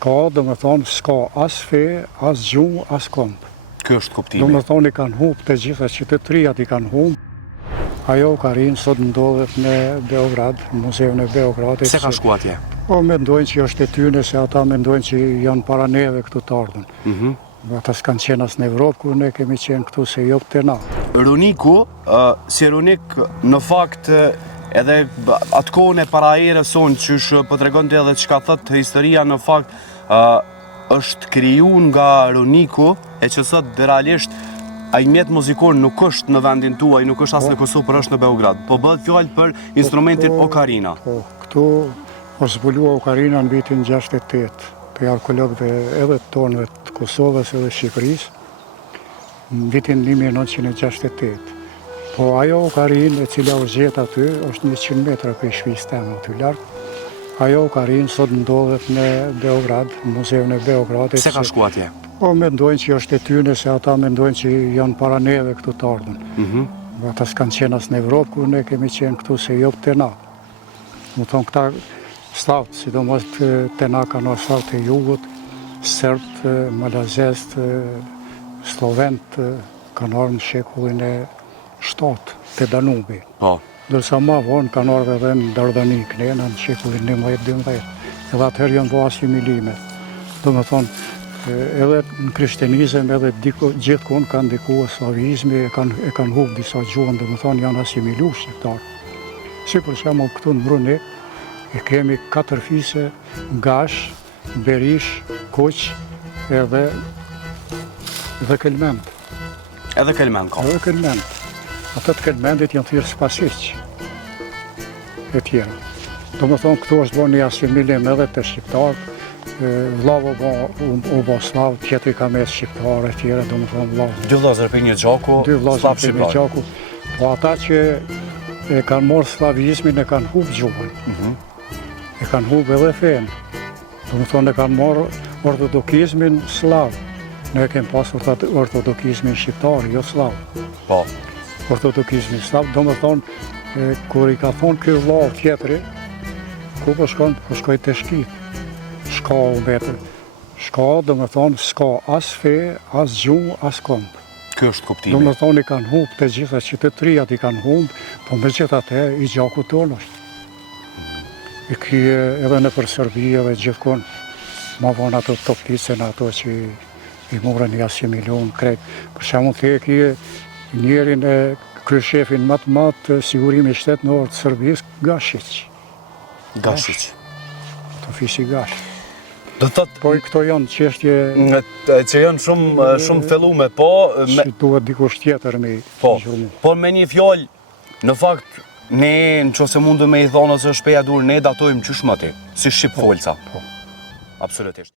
Shka, do me thonë, s'ka as fe, as gjumë, as këmbë. Ky është kuptimi. Do me thonë, i kanë humbë të gjitha qytetëriat i kanë humbë. Ajo Okarinë sot ndodhet në Beograd, në muzeun e Beogradit. Pse ka shku atje? Po mendojnë që është e tyne, se ata mendojnë që janë para neve këtu të ardhën. Ata s'kanë qenë as në Evropë, kur ne kemi qenë këtu se jo të na. Runiku, si runik, në fakt, edhe atë kohën e para erës sonë, që po tregon të edhe që ka thëtë historia, në fakt, është kriju nga Runiku, e që sot realisht ai mjet muzikor nuk është në vendin tuaj, nuk është as në Kosovë, por është në Beograd. Po bëhet fjalë për instrumentin okarina. Po, këtu është zbulua okarina në vitin 68, për arkeologëve edhe të tonëve të Kosovës edhe Shqipërisë, në vitin 1968. Po ajo okarinë e cila u zgjet aty është 100 metra për shpijës temë aty larg. Ajo okarinë sot ndodhet në Beograd, në muzeun e Beogradit. Pse ka shku atje? Po mendojnë që është e tyne, se ata mendojnë që janë para neve këtu të ardhën. Ata s'kanë qenë as në Evropë, kur ne kemi qenë këtu se jo të na. Më thonë këta slavët, sidomos të na kanë slavët të jugut, Serbët, Malazest, Slovent, kanë ardhur në shekullin e 7 të Danubi. Po. Dërsa ma vonë kanë ardhur edhe në Dardanik, në shekullin 11-12. Edhe atëherë janë bo asimilimet. Do me thonë, edhe në krishtenizëm edhe gjithkun kanë ndikua slavizmi, e kanë hubë disa gjuhën, dhe më thonë janë asimilu shqiptarë. Si për shembull këtu në Bruni, e kemi 4 fise, Gash, Berish, Kuq, edhe Kelmend. Edhe Kelmend ka? Edhe Kelmend. Atët Kelmendit janë thirë Spasiq, e tjera. Do më thonë këtu është bo një asimilim edhe të shqiptarë, vllavo u bo slav, tjetri ka mes shqiptare, tjera, do më thonë vllavo. 2 vllazër për një gjaku, slav shqiptar. Po ata që e kanë morë slavizmin e kanë hubë gjuhën. E kanë hubë edhe fenë. Do më thonë e kanë morë ortodokizmin slav. Ne kemë pasur ortodokizmin shqiptar, jo slav. Po. Ortodokizmin slav, do më thonë, kur i ka thonë kjo vllavo tjetri, ku po shkon, po shkoj të Shkip. Shka u betër. Shka, do me thonë, s'ka as fe, as gjumë, as këmbë. Ky është kuptimi. Do me thonë, i kanë humbë të gjitha qytetëriat, i kanë humbë, po me gjitha te i gjaku tonë është. I kje edhe në për Serbi edhe gjithkon, ma vonë ato toplicën, ato që i morën i asimilon krejt. Për shembull te kje njerin e kryeshefin më të madh të sigurimi shtetënor të Serbisë, Gashić. Gashić. Ato fisi Gash. Do thotë, Po i këto janë çështje që janë shumë thellume, po që duhet dikush tjetër me zhurmu. Po me një fjalë, në fakt ne nëse mundu me i thonë ose shpeja dur, ne datojmë qysh më ti, si shqip folca. Po. Absolutisht.